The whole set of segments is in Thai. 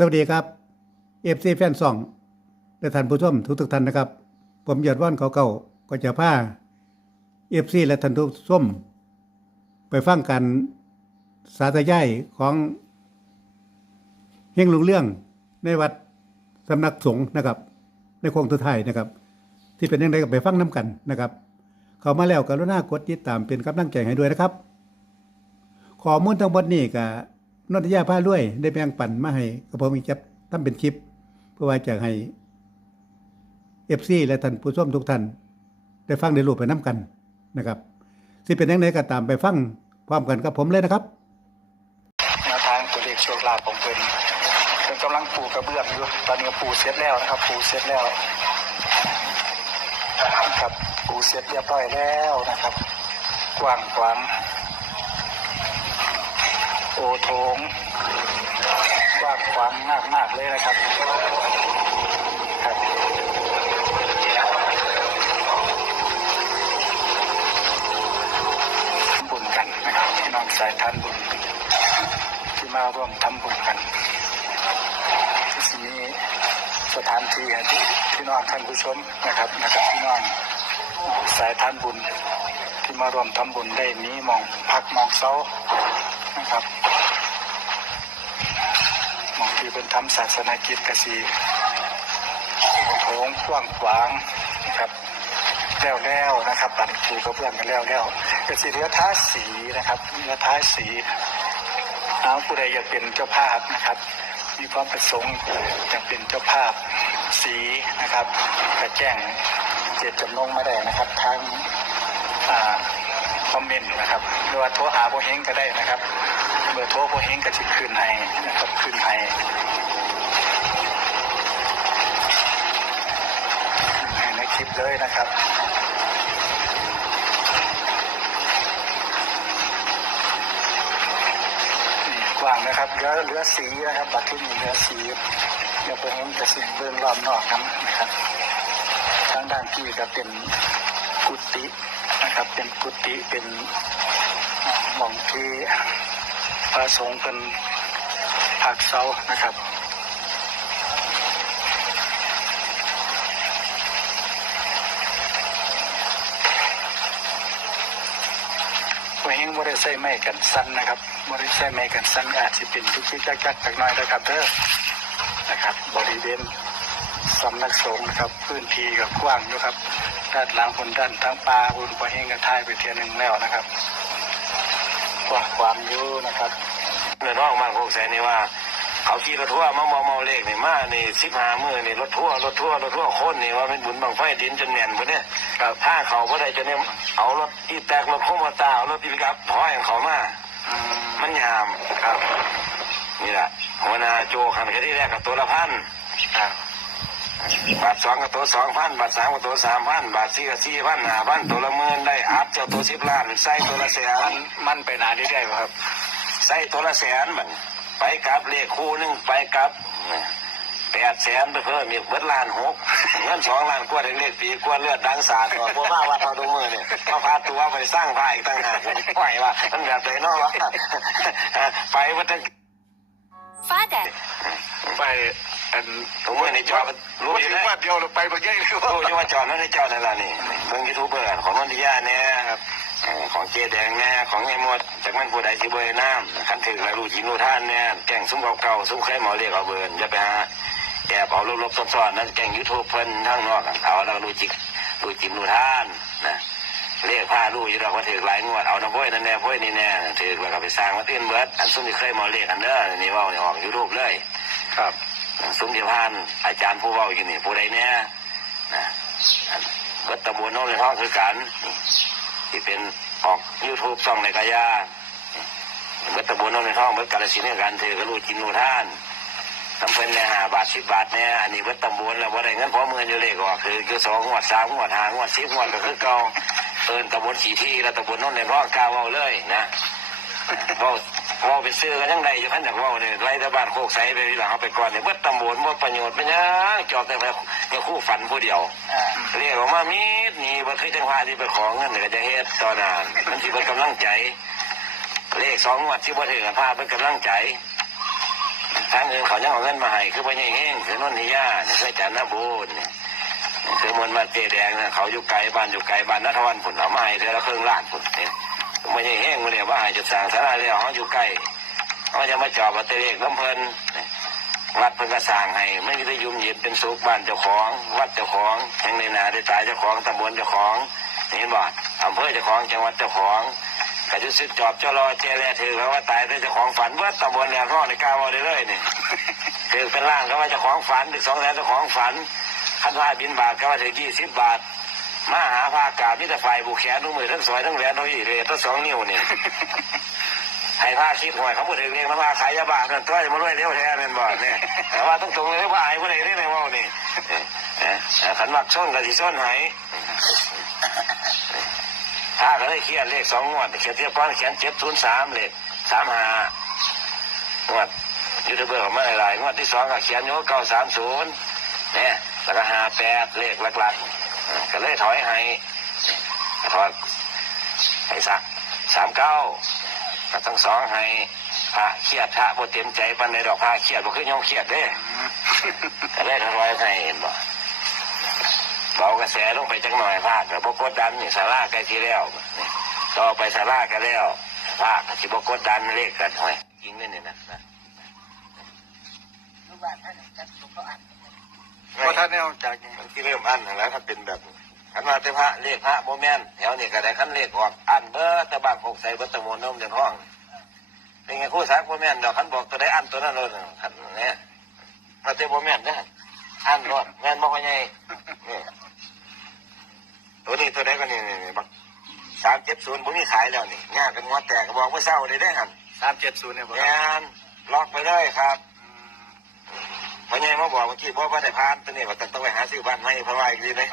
สวัสดีครับเอฟซีแฟนซองและท่านผู้ชมทุกทุกท่านนะครับ ผมยอดว่านเขาเก่าก็จะพาเอฟซีและท่านผู้ชมไปฟังกันสาธยายของเฮงลุงเรื่องในวัดสำนักสงฆ์นะครับ ในโคงทุไทยนะครับ ที่เป็นยังไงก็ไปฟังน้ำกันนะครับ เขามาแล้วกรุณากดติดตามเป็นกำลังใจให้ด้วยนะครับ ขอมูลทั้งหมดนี้ก็ นนทยาพาด้วย ได้แบ่งปันมาให้กับผมอีกจับทำเป็นคลิป เพื่อว่าจะให้เอฟซีและท่านผู้ชมทุกท่าน ได้ฟังได้รู้ไปน้กันนะครับสิเป็นยังไงก็ตามไปฟังพร้อมกันกับผมเลยนะครับแนวทางตัวเลขโชคลาภของเพิ่นเพิ่นกำลังปูกระเบื้องอยู่ตอนนี้ปูเสร็จแล้วนะครับ ปูเสร็จแล้วนะครับปูเสร็จเรียบร้อยแล้วนะครับ กว้างขวาง โอโถงกว้างขวางมากมากเลยนะครับครับทำบุญกันนะครับพี่น้องสายทานบุญ ที่มาร่วมทำบุญกันที่สิมีสถานที่ให้พี่น้องท่านผู้ชมนะครับนะครับพี่น้องสายทานบุญ ที่มาร่วมทำบุญได้มีหมองพักมองเสานะครับ มองที่เป็นทำศาสนากิจกสีโถงกว้างขวางนะครับแล้วแล้วนะครับตัดปูกระเบื้องกันแล้วแล้วกสีเหลือท้าสีนะครับเหลือท้าสีเอาผู้ใดอยากเป็นเจ้าภาพนะครับ มีความประสงค์อยากเป็นเจ้าภาพสีนะครับก็แจ้งเจตจำนงมาได้นะครับทางอคอมเมนต์นะครับหรือว่าโทรหาโบเฮงก็ได้นะครับ เบอร์โทรโบเฮงก็จะคืนให้นะครับคืนให้ให้ในคลิปเลยนะครับนี่กว้างนะครับเหลือเหลือสีนะครับบัตรที่มีเหลือสีเดี๋ยวไปเห็นจะสีเบื้องรอบนอกครับนะครับทางด้านที่ก็เป็นกุฏินะครับเป็นกุฏิเป็นหม่องที่ ระสงฆ์เป็นผักเสานะครับผู้เฮงบริใส่ไม้กันสั้นนะครับบริใส่ไม้กันสั้นอาจจะเป็นทุกที่จักจักจักหน้อยนะครับเด้อนะครับ บริเวณสำนักสงฆ์นะครับพื้นที่กับกว้างอยู่ครับด้านหลังคนด้านทั้งปลาบุญผู้เฮงกับท้ายไปเทียหนึ่งแล้วนะครับ กว้างความอยู่นะครับเนื้อน้องมันคงแสนนี่ว่า เขาขี่รถทั่วร์มาเมาเมาเลขนี่มานี่สิบหามือนี่รถทั่วร์รถทั่วร์รถทั่วร์คนนี่ว่าเป็นบุญบังไฟดินจนแน่นพวกเนี่ยถ้าเขาเมื่อใดจะเนี่ยเอารถอีแตกรถโคมาตาเอารถอีกับถอยของเขามาอืมมันยามครับ นี่แหละหัวหน้าโจขันแค่ที่แรกกับตัวละพันครับ บาทสองกับตัวสองพันบาทสามกับตัวสามพันบาทสี่กับสี่พันห้าพันตัวละหมื่นได้อัพเจ้าตัวสิบล้านใส่ตัวละแสมันนมันไปนานได้ไหมครับใส่ตัวละแสนมันไปกลับเลขคู่หนึงไปกลับแปดแสนไปเพิ่มอีกเบิดล้านหกเงินสองล้านกว่าถึงเลขปีกว่าเลือดดังสาดตัวพวกมาว่าเอาตรงมือเนี่ยมาพาตัวไปสร้างพายอีกต่างหากปล่อยว่ามันแบบไหนเนาะวะไปวัด Father, ไป อันตรงมือในจอรู้รู้อยู่ถึงนะว่าเดียวเราไปบางแย่เลยรู้อยู่ว่าจอนั่นในจอนั่นล่ะนี่เบิ่งยูทูบเบอร์ของนนทิยาเนี่ยครับเอ่อของเจแดงเนี่ยของไอ้หมดจากมันผู้ใดสิเบอร์น้ำขันถึงแล้วรู้จีนูท่านเนี่ยแก่งซุ้มเก่าๆซุ้มเคยหมอเรียกเอาเบอร์อย่าไปหาแอบเอาลบๆซ่อนๆนั่นแก่งยูทูบเพิ่นทางนอกอะเอาแล้วก็ดูจิกดูจิมดูท่านนะเรียกผ้าลูกอยู่เราก็ถือหลายงวดเอาน้ำพ้อยนั่นแน่พ้อยนี่แน่ถือแล้วก็ไปสร้างวัดอื่นเบิดอันซุ้มที่เคยมาเรียกอันเด้อนี่เว่าเนี่ยออกยูทูบเลย ครับ ซุ้มที่พานอาจารย์ผู้เว้าอยู่นี่ผู้ใดเนี่ยนะอัดตะบนโน้นเลยท้อคือกันที่เป็นออกยูทูบช่องในกายาเบิดตะบนโน้นเลยท้องเบิดกาลสินธุ์คือกันถือก็รู้จิมดูท่านตำเพินเนี่ยหาบาทสิบบาทเนี่ยอันนี้วัดตำบลแล้วว่าได้เงินพอเมือนอยู่เลยก็คือคือสองงวดสามงวดห้างวดสิบงวดก็คือเก่าเอินตำบลสีที่แล้วตำบลโน้นในร่องกาวเอาเลยนะ เว่าเว่าเป็นซื้อกันยังไงอยู่พันจากเว่าเนี่ยไล่ตะบ้านโคกใสไปที่หลังเอาไปก่อนเนี่ยวัดตำบลวัดประโยชน์เป็นยังจอบแต่เนี่ยคู่ฝันผู้เดียวอ่าเรียกออกมามีดนี่บ่เคยจังหวะที่ไปขอเงินเนี่ยก็จะเฮ็ดตอนนานมันสิเป็นกำลังใจ เลขสองงวดที่บ่ถึงอะพาเป็นกำลังใจทางอื่นเขายังเอาเงินมาให้คือพ่อใหญ่เฮงคือนนทิยาเนี่ยคือจันทบูรณ์เนี่ยคือมวลมาเจแดงเนี่ยเขาอยู่ไกลบ้านอยู่ไกลบ้านนัทวันผุนเอามาให้เดือนละครึ่งล้านผุนเนี่ย พ่อใหญ่เฮงมาเนี่ยว่าให้จะสร้างสาราแล้วเขาอยู่ใกล้เขาจะมาจอบบัตรเลขน้ำเพลินวัดเพิ่นก็สร้างให้ไม่ได้ยุ่มเย็นเป็นสุขบ้านเจ้าของ วัดเจ้าของแห่งในนาได้ตายเจ้าของตำบลเจ้าของเห็นบ่อำเภอเจ้าของจังหวัดเจ้าของก็จะซื้อจอบเจ้ารอเจแลถือเขาว่าตายได้เจ้าของฝันเมื่อตำบลแหลมพ่อในกาวเอได้เลยนี่ถือเป็นร่างเขาว่าเจ้าของฝันถึงสองแสนเจ้าของฝันขั้นว่าบินบาทก็ว่าถึงยี่สิบบาท มาหาภาคกาบมิตรไฟบุแขนทั้งมือทั้งสวยทั้งแหวนทั้งอีเลยทั้งสองนิ้วนี่ให้ผ้าคิดหน่อยเขาพูดถึงเรื่องมาขายยาบ้านั่นตัวจะมาด้วยเลี้ยวแท้แม่นบ่เนี่ยแต่ว่าต้องตรงเลยว่าไอ้ผู้ใดได้ในว่านี่เอ้ยเอ้ยขันมักส้นกับที่ส้นไหถ้าก็ได้เขียนเลขสองงวดเขียนเทียบก้อนเขียนเจ็ดศูนย์สามเลขสามห้างวดยูทูบเบอร์ของมาหลายๆงวดที่สองก็เขียนโยเก้าสามศูนย์เนี่ยแล้วก็ห้าแปดเลขหลักๆอืม ก็เลยถอยให้ถอยให้สักสามเก้าก็ทั้งสองให้พระเครียดพระบ่เต็มใจปันในดอกพระเครียดบ่คือโยมเครียดเด้ก็เลยถอยให้เห็นบ่เบากระแสลงไปจังหน่อยภาคกับพกดดันนี่สาราใกล้ที่แล้วต่อไปสารากันแล้วภาคกับสิบกดดันเลขกันห้อยจริงนี่นี่นะนะ เพราะท่านเนี่ยจากมันที่เริ่มอันแล้วถ้าเป็นแบบขันมาแต่พระเลขพระโมแมนแถวนี้ก็ได้ขันเลขออกอันเบอร์ตะบางหกใส่เบอร์ตะโมนนมเดือนห้องเป็นไงคู่สากโมแมนเดี๋ยวขันบอกตัวได้อันตัวนั้นเลยขันเนี่ยมาเตโมแมนเนี่ยอันรอดแมนบอกว่าไงนี่ตัวนี้ตัวไหนก็นี่นี่นี่บักสามเจ็ดศูนย์ผมมีขายแล้วนี่ง่ายเป็นงวดแตกก็บอกเมื่อเช้าเลยได้หันสามเจ็ดศูนย์เนี่ยผมงานล็อกไปเลยครับ พอไงมาบอกเมื่อกี้บอกว่าได้พานตัวนี้ว่าต้องไปหาซื้อบ้านให้เพราะว่าอีกทีเลย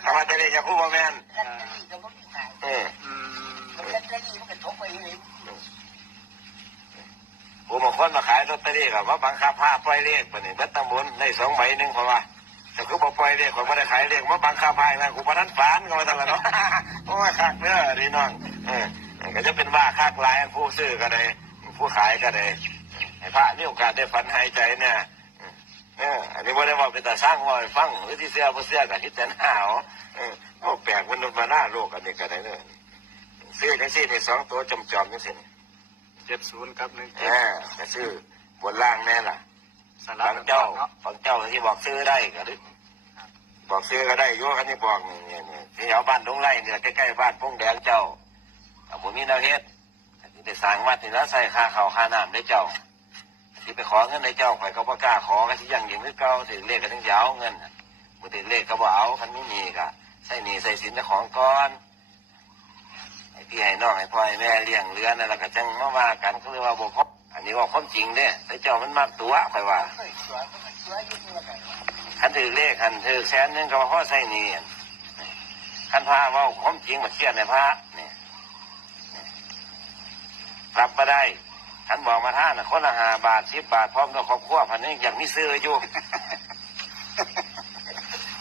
เพราะว่าจะเรียกจะคู่โมแมนเอออืมผมบางคนมาขายลอตเตอรี่กับว่าบังคับผ้าปล่อยเลขปะนี่เบัดตำบลได้สองใบหนึ่งเพราะว่าแต่คือบ่ปล่อยเลขผมไม่ได้ขายเลขมาบังคับผ้านะกูพนันฟานก็มาตลอดเนาะโอ้ยคักเด้อนี่น้องเออก็จะเป็นว่าคักหลายผู้ซื้อก็ได้ผู้ขายก็ได้ให้พระมีโอกาสได้ฝันหายใจเนี่ย เอออันนี้ว่าได้ว่าเป็นตาสร้างว่าให้ฟังหรือที่เสียบ่เสียกับคิดแต่หนาวเออโอ้แปลกมันนุษย์มาหน้าโลกอันนี้ก็ได้เลยซื้อจังซี่นี่สองตัวจอมจอมๆจังซี่นี่เจ็ดศูนย์ครับหนึ่งเอเจ็ดอก็ซื้อบนล่างแน่ล่ะสลับฟังกันเจ้าเนาะฟังเจ้าที่บอกซื้อได้ก็ได้บอกซื้อก็ได้โยคันนี้บอกนี่นี่นี่ที่แถวบ้านดงไร่เนี่ยใกล้ๆบ้านพงแดงเจ้าเอาผมมีแนวเฮ็ดที่ไปสร้างวัดนี่แล้วใส่ค่าข้าวค่าน้ำได้เจ้า ที่ไปขอเงินในเจ้าข่อยก็บ่กล้าขอก็ที่ยังยิงคือเก่าถึงเลขก็ถึงจะเอาเงินบ่ถึงเลขก็บ่เอาคันไม่มีก็ใส่หนี้ใส่สินเจ้าของก่อนให้พี่ให้น้องให้พ่อให้แม่เลี้ยงเรือนนั่นแหละก็จังมาว่ากันก็เรียว่าบ่ครบอันนี้ว่าความจริงเด้แต่เจ้ามันมากตัวข่อยว่าคันถือเลขคันถือแสนหนึงก็ว่พอใส่หนี้คันพาเว่าความจริงมาเครียดในพระนี่รับมาได้ ท่านบอกมาท่านน่ะคนละห้าบาทสิบบาทพร้อมกับครอบครัวพันนี้อย่างนี้ซื้ออยู่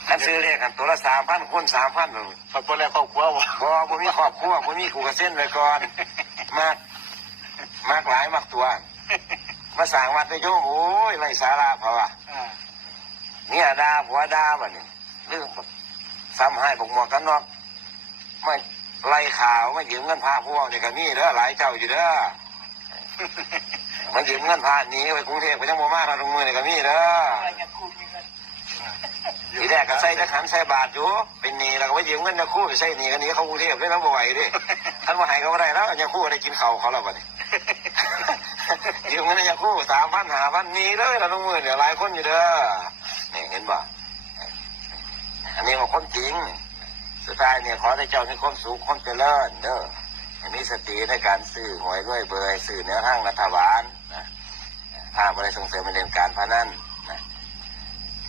ท่านซื้อเลขกันตัวละสามพันคนสามพันขอบคุณแล้วครอบครัววะบ่บ่มีครอบครัวบ่มีกูกระเส้นไว้ก่อนมากมากหลายมากตัวมาสั่งวัดไปโยมโอ้ยไรสาระเพราะว่าอ่าเนี่ยดาผัวดาบัดนี้เรื่องแบบซ้ำให้บอกหมวกกันน็อกไม่ไล่ข่าวไม่ยืมเงินพาพวกนี่ก็มีเด้อหลายเจ้าอยู่เด้อ มันยืมเงินพาหนีไปกรุงเทพไปยังโมมาทางตรงมือนี่ก็มีเด้อทีแรกก็ใส่จะขันใส่บาทอยู่ เป็นหนีแล้วก็ไปยืมเงินนะคู่ไปใส่หนีกันหนี้เขากรุงเทพเลยนะบ่ไหวดิท่านมาให้เขาบ่ได้แล้วยังคู่ได้กินเขาวเขาแล้วบัดนี้ยืมเงินยังคู่สามพันหาพันหนีเลยเราตรงมือเดี๋ยวหลายคนอยู่เด้อนี่เห็นบ่อันนี้ว่าคนจริงสุดท้ายเนี่ยขอให้เจ้ามีความสุขความเจริญเด้อให้ มีสติในการซื้อหวยด้วยเบอร์ซื้อเนื้อห้างรัฐบาลนะถ้าบริส่งเสริมในเรื่องการพนันนะ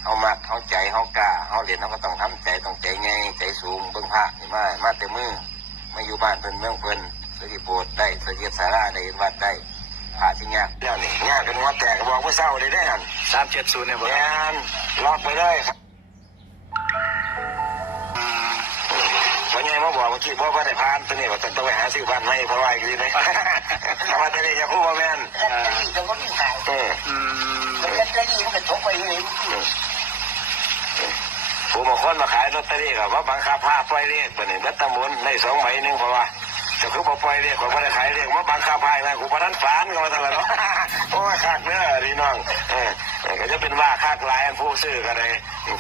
เขามักเขาใจเขากล้าเขาเรียนเขาก็ต้องทำใจต้องใจไงใจสูงเบิ่งพระนี่มามาแต่มือมาอยู่บ้านเพิ่นเมืองเพิ่นสถิโบสถ์ได้สถิตสาราได้เฮ็ดวัดได้พระที่ยากเรื่องนี้ยากเป็นวัดแตกก็บอกเมื่อเช้าได้ได้หันสามเจ็ดศูนย์เนี่ยผมงานล็อกไปเลยครับ มามาบอกเมื่อกี้บอกว่าได้พานตัวนี้ว่าต้องไปหาซื้อพันไม่เพราะว่าอีกทีไหมทำไมตัวนี้จะพูดว่าแม่นลอตเตอรี่ก็บ่มีขายเอออืมลอตเตอรี่มันก็ตกไปเลยผู้บางคนมาขายลอตเตอรี่กับว่าบังคับพาปล่อยเลขไปนี่รัฐมนต์ได้สองใบหนึ่งเพราะว่าจะคือบ่ปล่อยเลขก็บ่ได้ขายเลขว่าบังคับพายนะกูพนันฝานก็มาตลอดเนาะโอ้ยคักเด้อพี่น้องเออเออก็จะเป็นว่าคักหลายอันผู้ซื้อก็ได้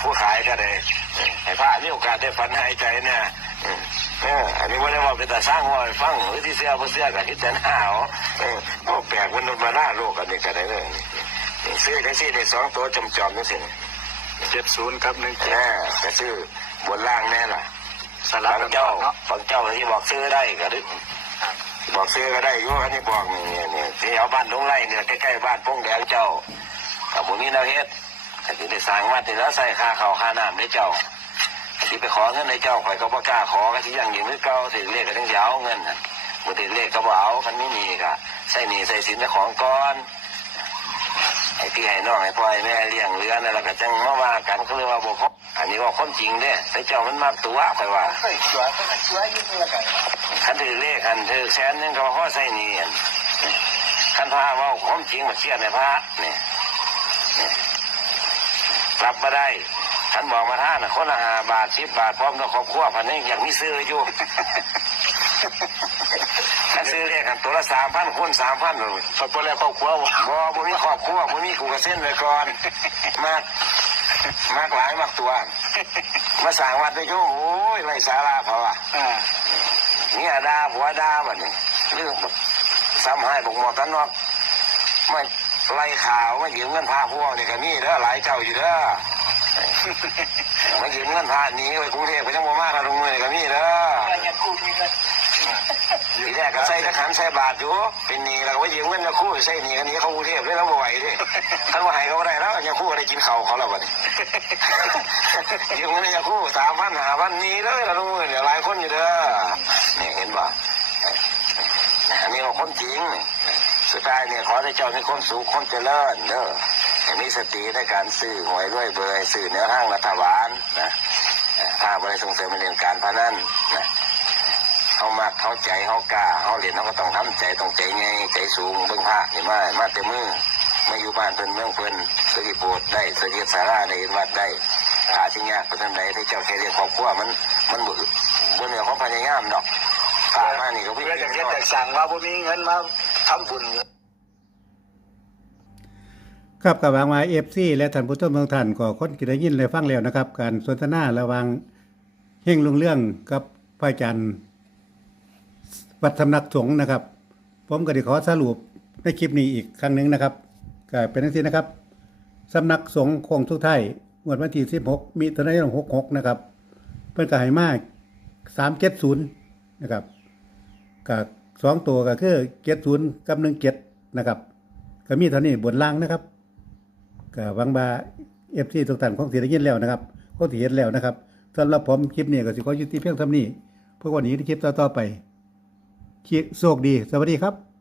ผู้ขายก็ได้เออให้พระมีโอกาสได้ฝันหายใจเนี่ยเออเอออันนี้ว่าได้ว่าเป็นแต่สร้างว่าให้ฟังหรือที่เสียบ่เสียก็คิดแต่หน้าเอาเออโอ้แปลกมันมาหน้าโลกอันนี้ก็ได้เลยนี่ซื้อได้สิได้สองตัวจอมๆจังซี่เจ็ดศูนย์ครับหนึ่งเจ็ดแน่ก็ซื้อบนล่างแน่ล่ะสลับบางกันเจ้าเนาะบางเจ้าที่บอกซื้อได้ก็ได้บอกซื้อก็ได้อยุ่อันนี้บอกนี่เนี่ยเนี่ยที่เอาบ้านตรงไร่เนี่ยใกล้ๆบ้านโป้งแดงเจ้ากับผมมีแนวเฮ็ดก็ที่ได้สร้างมาติแล้วใส่ค่าเขาวค่าน้ำได้เจ้า ที่ไปขอเงินในเจ้าข่อยก็บ่กล้าขอก็ที่ยังอยู่มือเก่าถึงเลขก็ต้งยาวเงินบ่ถึงเลขก็บ่เอาคันไม่มีก็ใส่หนี้ใส่สินเจ้าของก่อนไอ้พี่ให้น้องให้พ่อให้แม่เลี้ยงเรือนั่นแหละก็จังมาว่ากันก็เลยว่าบ่ครบอันนี้ว่าความจริงเด้แต่เจ้ามันมากตัวข่อยว่าเคยชัวร์ก็ชัวร์อยู่นี่ละกันคันถือเลขคันถือแสนหนึงก็พ่อใส่เนียนคันพาว่าความจริงมาเชื่อในพระนี่ยเนี่ยรับมาได้ ท่านบอกมาท่านน่ะคนละห้าบาทสิบบาทพร้อมกับครอบครัวพันนี้อย่างมีซื้ออยู่ ถ้าซื้อเลขกันตัวละสามพันคูณสามพันเลยขอบคุณแล้วครอบครัวว่ะบ่บ่มีครอบครัวบ่มีกูกระเส้นไว้ก่อน มาก มากหลายมากตัว มาสร้างวัดไปโยโอ้ยไรสาราเขาอะอ่าเนี่ยดาผัวดาบัดนี้เรื่องแบบซ้ำให้บอกหมวกกันน็อกไม่ไล่ข่าวมายืมเงินพาพวกนี่ก็มีเด้อหลายเจ้าอยู่เด้อ มายืมเงินพาหนีไปกรุงเทพไปจังบ่มาทางตรงนี้ก็มีเด้อจะกู้มีเงินทีแรกก็ใส่ทหารใส่บาทอยู่ เป็นหนี้แล้วก็ยืมเงินจะคู่ใส่หนีกันนี้เขากรุงเทพเลยแล้วบ่ไหวดิท่านว่าให้เขาได้แล้วยังคู่ก็ได้กินเข้าเขาแล้วบัดนี้ยืมเงินจะคู่สามพันหาพันหนี้เลยแล้วตรงนี้เดี๋ยวหลายคนอยู่เด้อนี่เห็นป่ะอันนี้เราคนจริงสุดท้ายเนี่ยขอให้เจ้ามีความสุขความเจริญเด้อ ให้มีสติในการซื้อหวยด้วยเบอร์ซื้อเนื้อห้างรัฐบาลนะถ้าบริส่งเสริมเรื่องการพนันนะเขามากเขาใจเขากล้าเขาเรียนเขาก็ต้องทำใจต้องใจไงใจสูงเบื้องพระนี่มามาเต็มมือมาอยู่บ้านเพิ่นเมืองเพิ่นสกิโบสถ์ได้สกิสาราในวัดได้หาสิ่งยากเป็นทันใดที่เจ้าแค่เรียนครอบครัวมันมันบ่บ่เหนือควาพยายามดอกผ่านมานี่ก็วิ่งเพื่อจะเฮ็แต่สั่งว่าบ่มีเงินมาทำบุญ ครับกับวางมาเอฟซีและท่านผู้ชมบางท่านก็คนกินได้ยินและฟังแล้วนะครับ การสนทนาระหว่างเฮงลุงเรื่องกับพระอาจารย์วัดสำนักสงฆ์นะครับ ผมก็ได้ขอสรุปในคลิปนี้อีกครั้งหนึ่งนะครับก็เป็นทั้งที่นะครับสำนักสงฆ์คงทุกไทายงวดวันที่16มิถุนายน66นะครับเพิ่นก็ให้มาก370นะครับกับสองตัวก็คือ70กับ17นะครับ ก็มีเท่านี้บนล่างนะครับ ก็หวังว่าเอฟซีทุกท่านคงสิได้ยินแล้วนะครับคงสิเห็นแล้วนะครับสำหรับผมคลิปนี้ก็สิขอยุติเพียงเท่านี้เพื่อวันนี้ในคลิปต่อๆไปโชคดี สวัสดีครับ